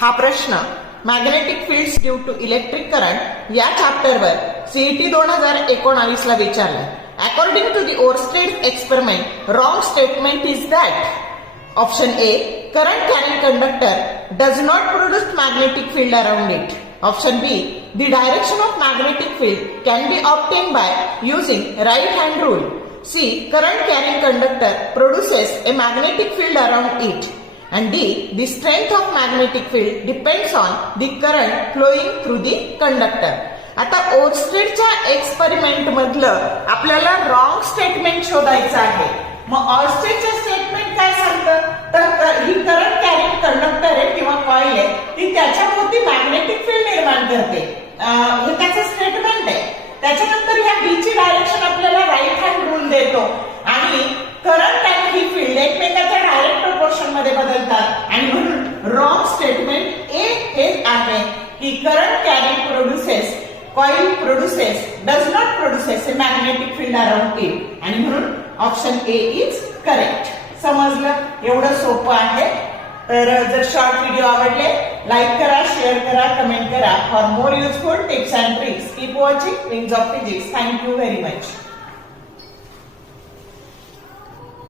हा प्रश्न magnetic fields due to electric current या चॅप्टरवर सीईटी 2019 ला विचारला. According to the Oersted experiment, wrong statement is that option A, current carrying conductor does not produce magnetic field around it. Option B, the direction of magnetic field can be obtain by using right hand rule. C, current carrying conductor produces a magnetic field around it. And D, the strength of magnetic field depends on the current flowing through the conductor. आता ओरस्टेडच्या experiment मधलं आपल्याला wrong statement शोधायचं आहे. मग ओरस्टेडचं statement काय सांगतं, तर ही current carrying conductor आहे किंवा कॉइल आहे, ती त्याच्याभोवती मॅग्नेटिक फील्ड निर्माण करते. हे त्याचं स्टेटमेंट आहे. त्याच्यानंतर ह्या बी ची डायरेक्शन आपल्याला राईट हँड रूल देतो आणि करंट आणि ही फील्ड एकमेकांच्या डायरेक्ट प्रोपोर्शन मध्ये बदलतात आणि म्हणून रॉंग स्टेटमेंट ए हे आहे की current carrying produces, coil produces, does not produces A magnetic field around it आणि म्हणून ऑप्शन ए इज करेक्ट. समजलं? एवढं सोपं आहे. तर जर शॉर्ट व्हिडिओ आवडले, लाईक करा, शेअर करा, कमेंट करा. For more useful tips and tricks keep watching wings of physics. Thank you very much.